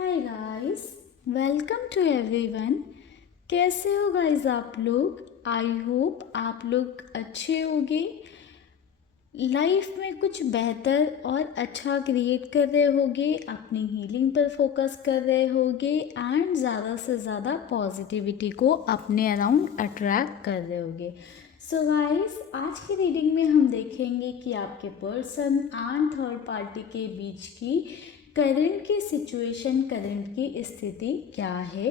Hi guys, welcome to everyone. कैसे हो guys आप लोग? आई होप आप लोग अच्छे होंगे, लाइफ में कुछ बेहतर और अच्छा क्रिएट कर रहे होगे, अपनी हीलिंग पर फोकस कर रहे होगे एंड ज़्यादा से ज़्यादा पॉजिटिविटी को अपने अराउंड अट्रैक्ट कर रहे होगे। सो गाइस, आज की रीडिंग में हम देखेंगे कि आपके पर्सन एंड थर्ड पार्टी के बीच की करंट की सिचुएशन, करंट की स्थिति क्या है।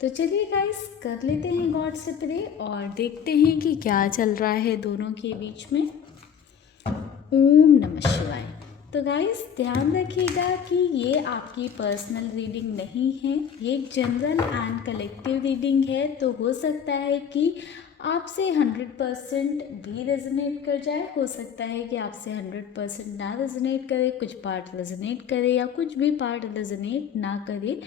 तो चलिए गाइस, कर लेते हैं गॉड से प्रे और देखते हैं कि क्या चल रहा है दोनों के बीच में। ओम नमः शिवाय। तो गाइस, ध्यान रखिएगा कि ये आपकी पर्सनल रीडिंग नहीं है, ये एक जनरल एंड कलेक्टिव रीडिंग है। तो हो सकता है कि आपसे 100% भी रेजोनेट कर जाए, हो सकता है कि आपसे 100% ना रेजोनेट करे, कुछ पार्ट रेजोनेट करे या कुछ भी पार्ट रेजोनेट ना करे।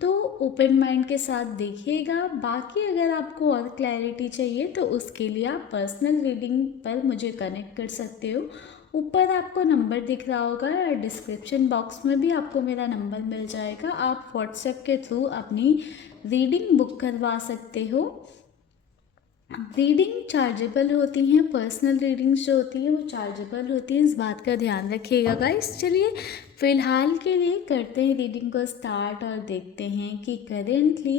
तो ओपन माइंड के साथ देखिएगा। बाकी अगर आपको और क्लैरिटी चाहिए तो उसके लिए आप पर्सनल रीडिंग पर मुझे कनेक्ट कर सकते हो। ऊपर आपको नंबर दिख रहा होगा, डिस्क्रिप्शन बॉक्स में भी आपको मेरा नंबर मिल जाएगा। आप व्हाट्सएप के थ्रू अपनी रीडिंग बुक करवा सकते हो। रीडिंग चार्जेबल होती हैं, पर्सनल रीडिंग्स जो होती हैं वो चार्जेबल होती हैं, इस बात का ध्यान रखिएगा गाइस। चलिए फ़िलहाल के लिए करते हैं रीडिंग को स्टार्ट और देखते हैं कि करेंटली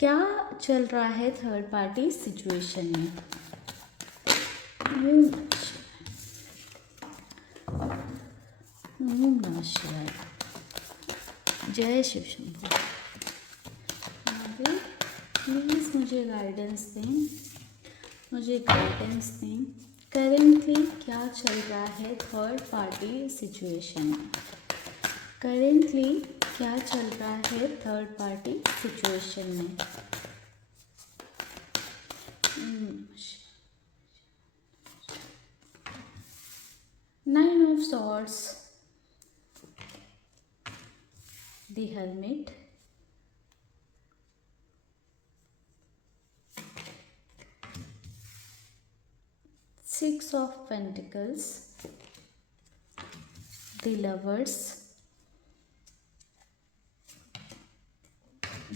क्या चल रहा है थर्ड पार्टी सिचुएशन में। ओम नमः शिवाय। जय शिव शंभू। आगे प्लीज़ मुझे गाइडेंस दें, मुझे गाइडेंस दें। करेंटली क्या चल रहा है थर्ड पार्टी सिचुएशन में। करेंटली क्या चल रहा है थर्ड पार्टी सिचुएशन में। 9 of Swords, the Hermit, Six of Pentacles, the Lovers,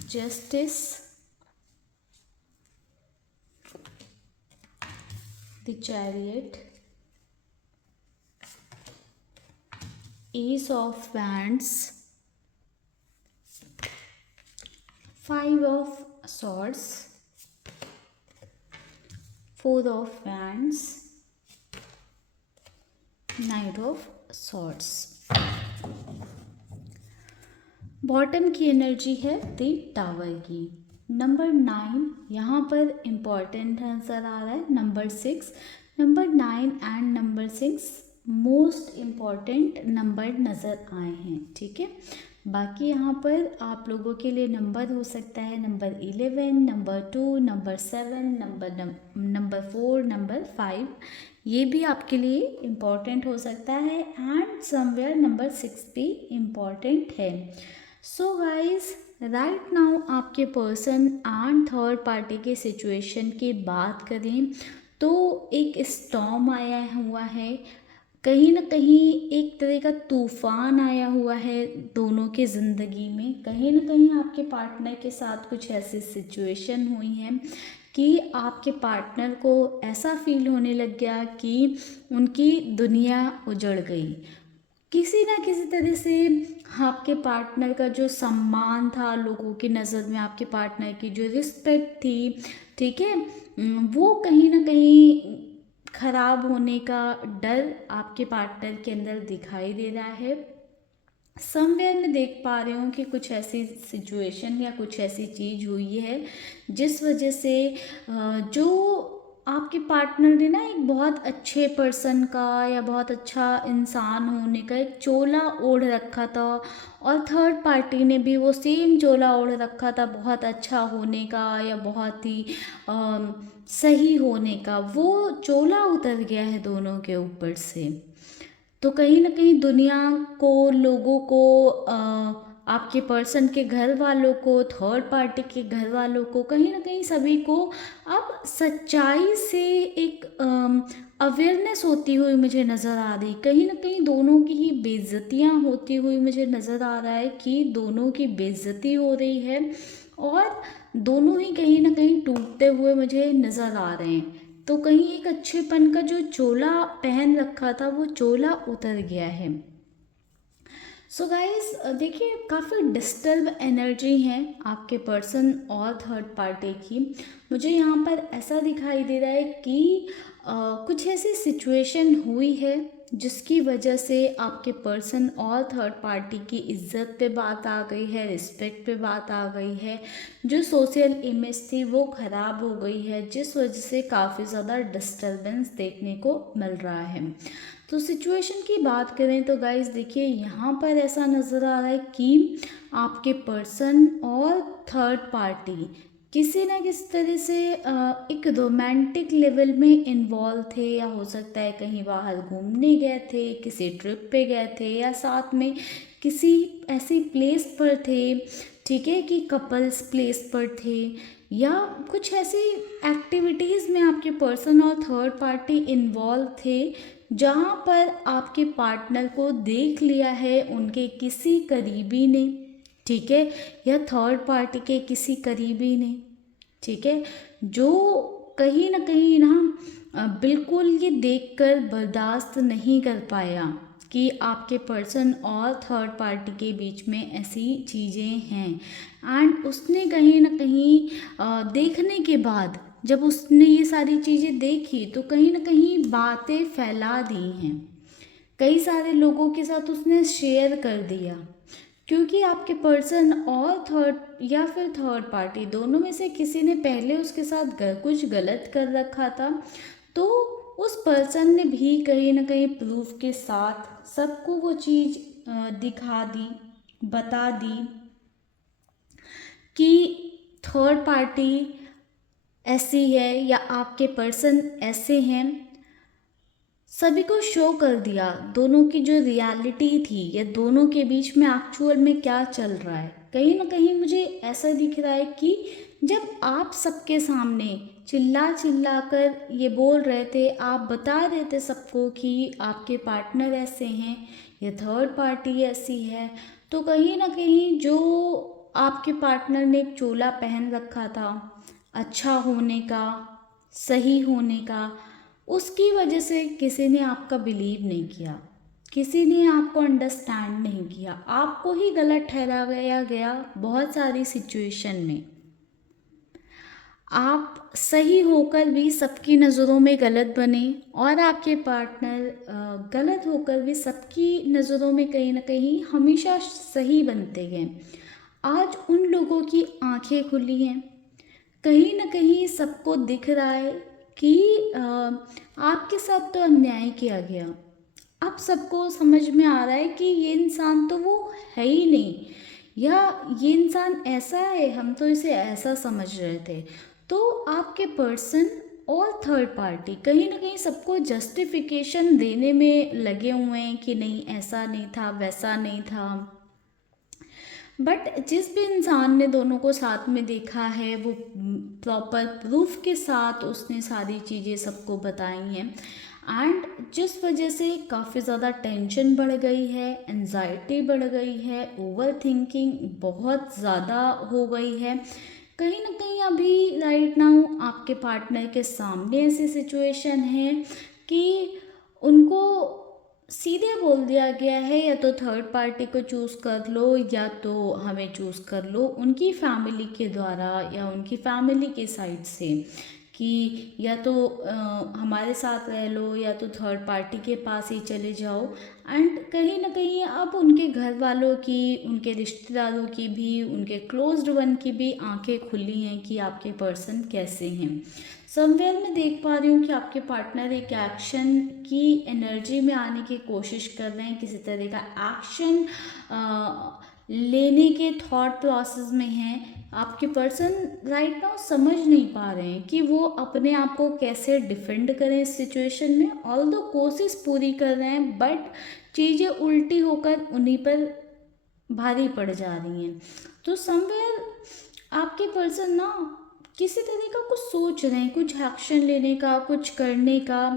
Justice, the Chariot, Ace of Wands, Five of Swords, Four of Wands, Knight of Swords। Bottom की energy है the tower की। Number 9 यहाँ पर important नज़र आ रहा है। Number 6, number 9 and number 6 most important number नज़र आए हैं, ठीक है। बाकी यहाँ पर आप लोगों के लिए नंबर हो सकता है number 11, number 2, number 7, number 4, number 5, ये भी आपके लिए इम्पॉर्टेंट हो सकता है एंड समवेयर नंबर 6 भी इम्पॉर्टेंट है। सो गाइज, राइट नाउ आपके पर्सन एंड थर्ड पार्टी के सिचुएशन की बात करें तो एक स्टॉर्म आया हुआ है, कहीं ना कहीं एक तरह का तूफान आया हुआ है दोनों के ज़िंदगी में। कहीं ना कहीं आपके पार्टनर के साथ कुछ ऐसी सिचुएशन हुई हैं कि आपके पार्टनर को ऐसा फील होने लग गया कि उनकी दुनिया उजड़ गई। किसी ना किसी तरह से आपके पार्टनर का जो सम्मान था लोगों की नज़र में, आपके पार्टनर की जो रिस्पेक्ट थी, ठीक है, वो कहीं ना कहीं खराब होने का डर आपके पार्टनर के अंदर दिखाई दे रहा है। समवेयर मैं देख पा रही हूँ कि कुछ ऐसी सिचुएशन या कुछ ऐसी चीज़ हुई है जिस वजह से जो आपके पार्टनर ने ना एक बहुत अच्छे पर्सन का या बहुत अच्छा इंसान होने का एक चोला ओढ़ रखा था, और थर्ड पार्टी ने भी वो सेम चोला ओढ़ रखा था बहुत अच्छा होने का या बहुत ही सही होने का। वो चोला उतर गया है दोनों के ऊपर से। तो कहीं ना कहीं दुनिया को, लोगों को, आपके पर्सन के घर वालों को, थर्ड पार्टी के घर वालों को, कहीं ना कहीं सभी को अब सच्चाई से एक अवेयरनेस होती हुई मुझे नज़र आ रही, कहीं ना कहीं दोनों की ही बेइज्जतियाँ होती हुई मुझे नज़र आ रहा है कि दोनों की बेइज्जती हो रही है और दोनों ही कहीं ना कहीं टूटते हुए मुझे नज़र आ रहे हैं। तो कहीं एक अच्छेपन का जो चोला पहन रखा था वो चोला उतर गया है। सो गाइस देखिए, काफ़ी डिस्टर्ब एनर्जी है आपके पर्सन और थर्ड पार्टी की। मुझे यहाँ पर ऐसा दिखाई दे रहा है कि कुछ ऐसी सिचुएशन हुई है जिसकी वजह से आपके पर्सन और थर्ड पार्टी की इज्जत पे बात आ गई है, रिस्पेक्ट पे बात आ गई है। जो सोशल इमेज थी वो ख़राब हो गई है, जिस वजह से काफ़ी ज़्यादा डिस्टर्बेंस देखने को मिल रहा है। तो सिचुएशन की बात करें तो गाइस देखिए, यहाँ पर ऐसा नज़र आ रहा है कि आपके पर्सन और थर्ड पार्टी किसी ना किसी तरह से एक रोमांटिक लेवल में इन्वॉल्व थे, या हो सकता है कहीं बाहर घूमने गए थे, किसी ट्रिप पे गए थे, या साथ में किसी ऐसी प्लेस पर थे, ठीक है, कि कपल्स प्लेस पर थे, या कुछ ऐसी एक्टिविटीज़ में आपके पर्सन और थर्ड पार्टी इन्वॉल्व थे जहाँ पर आपके पार्टनर को देख लिया है उनके किसी करीबी ने, ठीक है, या थर्ड पार्टी के किसी करीबी ने, ठीक है, जो कहीं ना बिल्कुल ये देखकर बर्दाश्त नहीं कर पाया कि आपके पर्सन और थर्ड पार्टी के बीच में ऐसी चीज़ें हैं। एंड उसने कहीं ना कहीं देखने के बाद, जब उसने ये सारी चीज़ें देखी तो कहीं ना कहीं बातें फैला दी हैं, कई सारे लोगों के साथ उसने शेयर कर दिया, क्योंकि आपके पर्सन और थर्ड या फिर थर्ड पार्टी दोनों में से किसी ने पहले उसके साथ कुछ गलत कर रखा था। तो उस पर्सन ने भी कहीं ना कहीं प्रूफ के साथ सबको वो चीज़ दिखा दी, बता दी कि थर्ड पार्टी ऐसी है या आपके पर्सन ऐसे हैं। सभी को शो कर दिया दोनों की जो रियलिटी थी, या दोनों के बीच में एक्चुअल में क्या चल रहा है। कहीं ना कहीं मुझे ऐसा दिख रहा है कि जब आप सबके सामने चिल्ला चिल्ला कर ये बोल रहे थे, आप बता रहे थे सबको कि आपके पार्टनर ऐसे हैं या थर्ड पार्टी ऐसी है, तो कहीं ना कहीं जो आपके पार्टनर ने एक चोला पहन रखा था अच्छा होने का, सही होने का, उसकी वजह से किसी ने आपका बिलीव नहीं किया, किसी ने आपको अंडरस्टैंड नहीं किया, आपको ही गलत ठहराया गया बहुत सारी सिचुएशन में। आप सही होकर भी सबकी नज़रों में गलत बने और आपके पार्टनर गलत होकर भी सबकी नज़रों में कहीं ना कहीं हमेशा सही बनते गए। आज उन लोगों की आंखें खुली हैं, कहीं ना कहीं सबको दिख रहा है कि आपके साथ तो अन्याय किया गया। अब सबको समझ में आ रहा है कि ये इंसान तो वो है ही नहीं, या ये इंसान ऐसा है, हम तो इसे ऐसा समझ रहे थे। तो आपके पर्सन और थर्ड पार्टी कहीं ना कहीं सबको जस्टिफिकेशन देने में लगे हुए हैं कि नहीं ऐसा नहीं था, वैसा नहीं था। बट जिस भी इंसान ने दोनों को साथ में देखा है वो प्रॉपर प्रूफ के साथ उसने सारी चीज़ें सबको बताई हैं। एंड जिस वजह से काफ़ी ज़्यादा टेंशन बढ़ गई है, एंजाइटी बढ़ गई है, ओवर थिंकिंग बहुत ज़्यादा हो गई है। कहीं ना कहीं अभी राइट नाउ आपके पार्टनर के सामने ऐसी सिचुएशन है कि उनको सीधे बोल दिया गया है या तो थर्ड पार्टी को चूज़ कर लो या तो हमें चूज़ कर लो, उनकी फैमिली के द्वारा या उनकी फैमिली के साइड से, कि या तो हमारे साथ रह लो या तो थर्ड पार्टी के पास ही चले जाओ। एंड कहीं ना कहीं अब उनके घर वालों की, उनके रिश्तेदारों की भी, उनके क्लोज्ड वन की भी आंखें खुली हैं कि आपके पर्सन कैसे हैं। समवेयर मैं देख पा रही हूँ कि आपके पार्टनर एक एक्शन की एनर्जी में आने की कोशिश कर रहे हैं, किसी तरह का एक्शन लेने के थॉट प्रोसेस में हैं। आपके पर्सन राइट नाउ समझ नहीं पा रहे हैं कि वो अपने आप को कैसे डिफेंड करें इस सिचुएशन में। ऑल्दो कोशिश पूरी कर रहे हैं बट चीज़ें उल्टी होकर उन्हीं पर भारी पड़ जा रही हैं। तो समवेयर आपके पर्सन ना किसी तरह का कुछ सोच रहे हैं, कुछ एक्शन लेने का, कुछ करने का,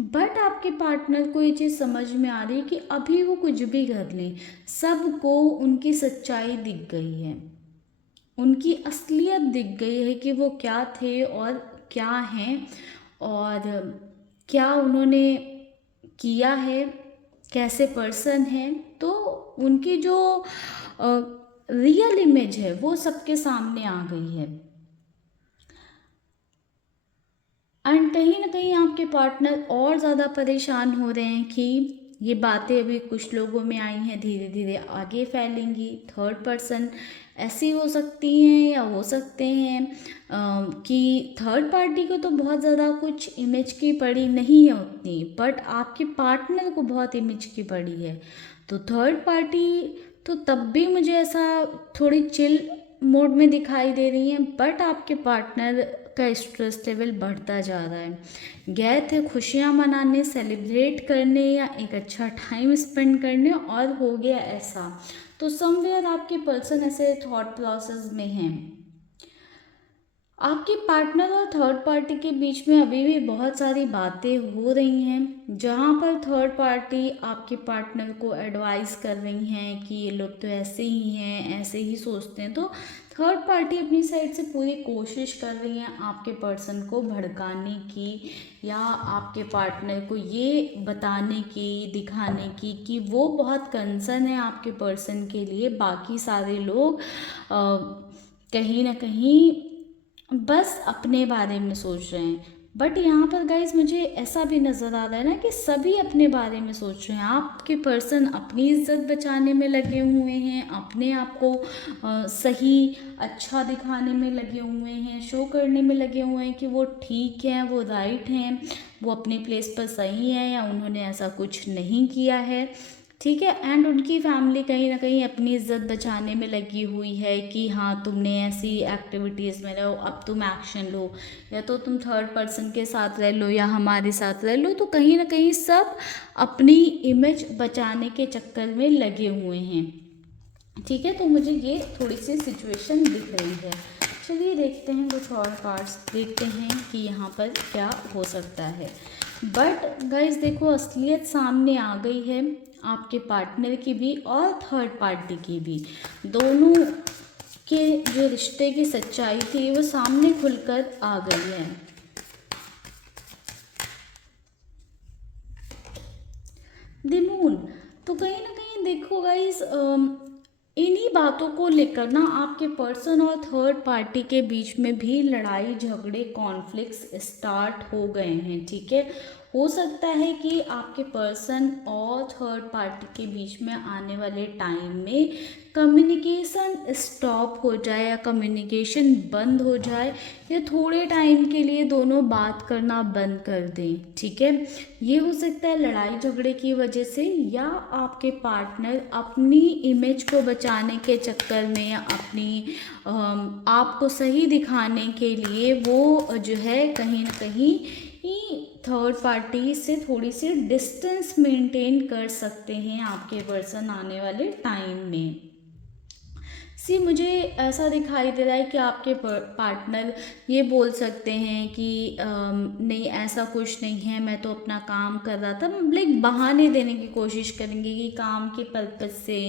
बट आपके पार्टनर को ये चीज़ समझ में आ रही है कि अभी वो कुछ भी कर लें, सबको उनकी सच्चाई दिख गई है, उनकी असलियत दिख गई है कि वो क्या थे और क्या हैं, और क्या उन्होंने किया है, कैसे पर्सन है। तो उनकी जो रियल इमेज है वो सबके सामने आ गई है। एंड कहीं ना कहीं आपके पार्टनर और ज़्यादा परेशान हो रहे हैं कि ये बातें अभी कुछ लोगों में आई हैं, धीरे धीरे आगे फैलेंगी। थर्ड पर्सन ऐसी हो सकती हैं या हो सकते हैं कि थर्ड पार्टी को तो बहुत ज़्यादा कुछ इमेज की पड़ी नहीं है उतनी, बट आपके पार्टनर को बहुत इमेज की पड़ी है। तो थर्ड पार्टी तो तब भी मुझे ऐसा थोड़ी चिल मोड में दिखाई दे रही है, बट आपके पार्टनर का स्ट्रेस लेवल बढ़ता जा रहा है। गए थे खुशियाँ मनाने, सेलिब्रेट करने या एक अच्छा टाइम स्पेंड करने, और हो गया ऐसा। तो समवेयर आपके पर्सन ऐसे थॉट प्रोसेस में हैं। आपके पार्टनर और थर्ड पार्टी के बीच में अभी भी बहुत सारी बातें हो रही हैं, जहाँ पर थर्ड पार्टी आपके पार्टनर को एडवाइस कर रही हैं कि ये लोग तो ऐसे ही हैं, ऐसे ही सोचते हैं। तो थर्ड पार्टी अपनी साइड से पूरी कोशिश कर रही हैं आपके पर्सन को भड़काने की, या आपके पार्टनर को ये बताने की, दिखाने की कि वो बहुत कंसर्न है आपके पर्सन के लिए। बाकी सारे लोग कहीं ना कहीं बस अपने बारे में सोच रहे हैं। बट यहाँ पर गाइज मुझे ऐसा भी नज़र आ रहा है ना कि सभी अपने बारे में सोच रहे हैं। आपके पर्सन अपनी इज्जत बचाने में लगे हुए हैं, अपने आप को सही अच्छा दिखाने में लगे हुए हैं, शो करने में लगे हुए हैं कि वो ठीक हैं, वो राइट हैं, वो अपनी प्लेस पर सही हैं, या उन्होंने ऐसा कुछ नहीं किया है। ठीक है। एंड उनकी फैमिली कहीं ना कहीं अपनी इज्जत बचाने में लगी हुई है कि हाँ तुमने ऐसी एक्टिविटीज़ में रहो, अब तुम एक्शन लो, या तो तुम थर्ड पर्सन के साथ रह लो या हमारे साथ रह लो। तो कहीं ना कहीं सब अपनी इमेज बचाने के चक्कर में लगे हुए हैं। ठीक है। तो मुझे ये थोड़ी सी सिचुएशन दिख रही है। चलिए देखते हैं कुछ और कार्ड्स, देखते हैं कि यहाँ पर क्या हो सकता है। बट गाइज देखो, असलियत सामने आ गई है आपके पार्टनर की भी और थर्ड पार्टी की भी। दोनों के जो रिश्ते की सच्चाई थी वो सामने खुलकर आ गई है। The moon. तो कहीं ना कहीं देखो गाइज, इन्हीं बातों को लेकर ना आपके पर्सन और थर्ड पार्टी के बीच में भी लड़ाई झगड़े कॉन्फ्लिक्ट्स स्टार्ट हो गए हैं। ठीक है। हो सकता है कि आपके पर्सन और थर्ड पार्टी के बीच में आने वाले टाइम में कम्युनिकेशन स्टॉप हो जाए या कम्युनिकेशन बंद हो जाए, या थोड़े टाइम के लिए दोनों बात करना बंद कर दें। ठीक है। ये हो सकता है लड़ाई झगड़े की वजह से, या आपके पार्टनर अपनी इमेज को बचाने के चक्कर में या अपनी आपको सही दिखाने के लिए वो जो है कहीं ना कहीं थर्ड पार्टी से थोड़ी सी डिस्टेंस मेंटेन कर सकते हैं आपके पर्सन आने वाले टाइम में। मुझे ऐसा दिखाई दे रहा है कि आपके पार्टनर ये बोल सकते हैं कि नहीं ऐसा कुछ नहीं है, मैं तो अपना काम कर रहा था, लाइक बहाने देने की कोशिश करेंगे कि काम के पर्पज से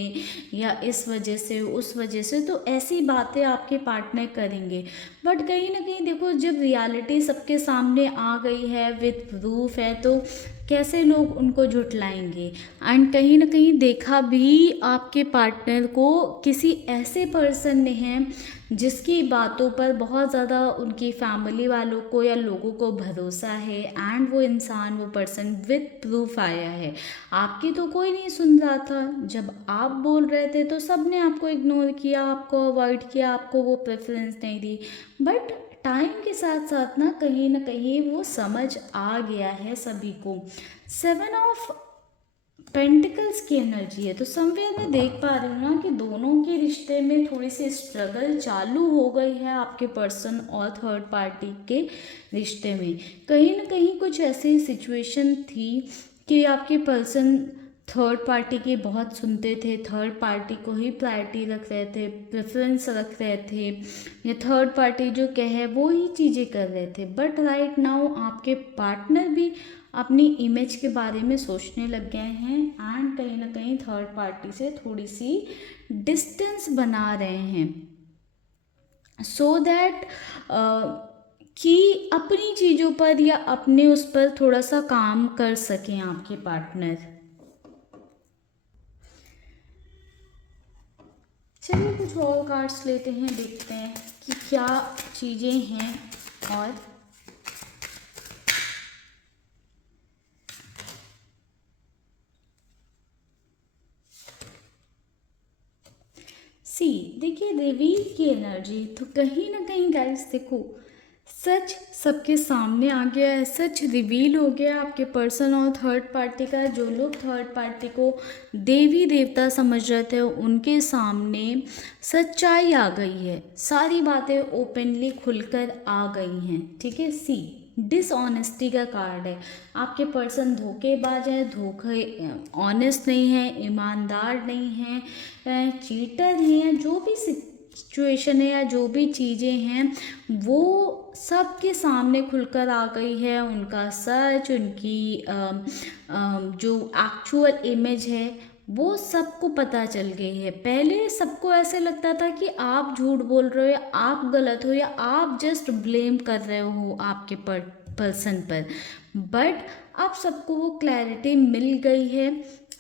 या इस वजह से उस वजह से। तो ऐसी बातें आपके पार्टनर करेंगे। बट कहीं ना कहीं देखो, जब रियलिटी सबके सामने आ गई है विथ प्रूफ है, तो कैसे लोग उनको झुठलाएंगे। एंड कहीं ना कहीं देखा भी आपके पार्टनर को किसी ऐसे पर्सन ने है जिसकी बातों पर बहुत ज़्यादा उनकी फैमिली वालों को या लोगों को भरोसा है, एंड वो इंसान, वो पर्सन विथ प्रूफ आया है। आपकी तो कोई नहीं सुन रहा था, जब आप बोल रहे थे तो सब ने आपको इग्नोर किया, आपको अवॉइड किया, आपको वो प्रेफरेंस नहीं दी। बट टाइम के साथ साथ ना कहीं वो समझ आ गया है सभी को। 7 ऑफ पेंटिकल्स की एनर्जी है। तो समवेयर मैं देख पा रही हूँ ना कि दोनों के रिश्ते में थोड़ी सी स्ट्रगल चालू हो गई है आपके पर्सन और थर्ड पार्टी के रिश्ते में। कहीं ना कहीं कुछ ऐसी सिचुएशन थी कि आपके पर्सन थर्ड पार्टी की बहुत सुनते थे, थर्ड पार्टी को ही प्रायोरिटी रख रहे थे, प्रेफरेंस रख रहे थे, या थर्ड पार्टी जो कहे वो ही चीज़ें कर रहे थे। बट राइट नाउ आपके पार्टनर भी अपनी इमेज के बारे में सोचने लग गए हैं एंड कहीं ना कहीं थर्ड पार्टी से थोड़ी सी डिस्टेंस बना रहे हैं सो दैट कि अपनी चीज़ों पर या अपने उस पर थोड़ा सा काम कर सकें आपके पार्टनर। चलिए कुछ और कार्ड्स लेते हैं, देखते हैं कि क्या चीज़ें हैं। और सी देखिए रिवील की एनर्जी, तो कहीं ना कहीं गाइस देखो सच सबके सामने आ गया है, सच रिवील हो गया आपके पर्सन और थर्ड पार्टी का। जो लोग थर्ड पार्टी को देवी देवता समझ रहे थे उनके सामने सच्चाई आ गई है, सारी बातें ओपनली खुलकर आ गई हैं। ठीक है, सी डिसऑनेस्टी का कार्ड है। आपके पर्सन धोखेबाज है, धोखे ऑनेस्ट नहीं है, ईमानदार नहीं है, चीटर हैं, जो भी सिचुएशन है या जो भी चीज़ें हैं वो सबके सामने खुलकर आ गई है। उनका सच, उनकी जो एक्चुअल इमेज है वो सबको पता चल गई है। पहले सबको ऐसे लगता था कि आप झूठ बोल रहे हो या आप गलत हो या आप जस्ट ब्लेम कर रहे हो आपके पर्सन पर, बट अब सबको वो क्लैरिटी मिल गई है।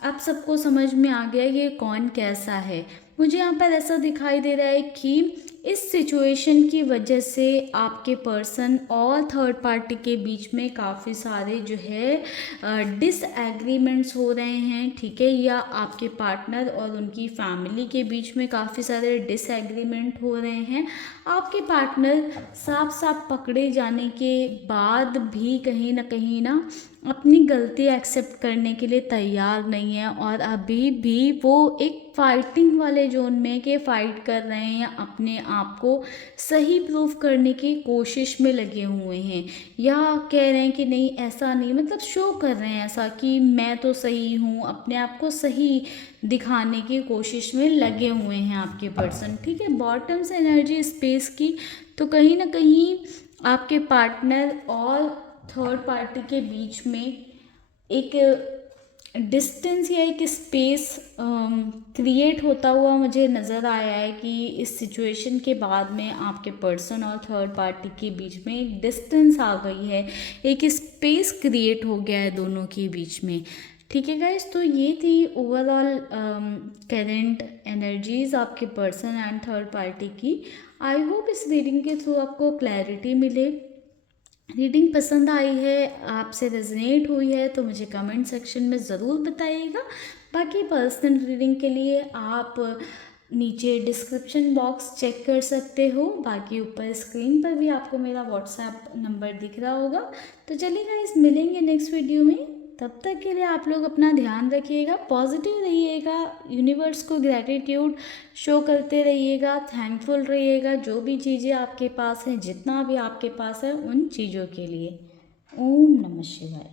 अब सबको समझ में आ गया कि कौन कैसा है। मुझे यहाँ पर ऐसा दिखाई दे रहा है कि इस सिचुएशन की वजह से आपके पर्सन और थर्ड पार्टी के बीच में काफ़ी सारे जो है डिसएग्रीमेंट्स हो रहे हैं। ठीक है, या आपके पार्टनर और उनकी फैमिली के बीच में काफ़ी सारे डिसएग्रीमेंट हो रहे हैं। आपके पार्टनर साफ साफ पकड़े जाने के बाद भी कहीं ना अपनी गलती एक्सेप्ट करने के लिए तैयार नहीं है और अभी भी वो एक फाइटिंग वाले जोन में कि फाइट कर रहे हैं या अपने आप को सही प्रूव करने की कोशिश में लगे हुए हैं, या कह रहे हैं कि नहीं ऐसा नहीं, मतलब शो कर रहे हैं ऐसा कि मैं तो सही हूँ, अपने आप को सही दिखाने की कोशिश में लगे हुए हैं आपके पर्सन। ठीक है, बॉटम से एनर्जी स्पेस की, तो कहीं ना कहीं आपके पार्टनर और थर्ड पार्टी के बीच में एक डिस्टेंस या एक स्पेस क्रिएट होता हुआ मुझे नज़र आया है कि इस सिचुएशन के बाद में आपके पर्सन और थर्ड पार्टी के बीच में एक डिस्टेंस आ गई है, एक स्पेस क्रिएट हो गया है दोनों के बीच में। ठीक है गाइस, तो ये थी ओवरऑल करेंट एनर्जीज आपके पर्सन एंड थर्ड पार्टी की। आई होप इस रीडिंग के थ्रू आपको क्लैरिटी मिले। रीडिंग पसंद आई है, आपसे रेजनेट हुई है तो मुझे कमेंट सेक्शन में ज़रूर बताइएगा। बाकी पर्सनल रीडिंग के लिए आप नीचे डिस्क्रिप्शन बॉक्स चेक कर सकते हो, बाकी ऊपर स्क्रीन पर भी आपको मेरा व्हाट्सएप नंबर दिख रहा होगा। तो चलिए गाइस, मिलेंगे नेक्स्ट वीडियो में। तब तक के लिए आप लोग अपना ध्यान रखिएगा, पॉजिटिव रहिएगा, यूनिवर्स को ग्रैटिट्यूड शो करते रहिएगा, थैंकफुल रहिएगा जो भी चीज़ें आपके पास हैं, जितना भी आपके पास है उन चीज़ों के लिए। ओम नमः शिवाय।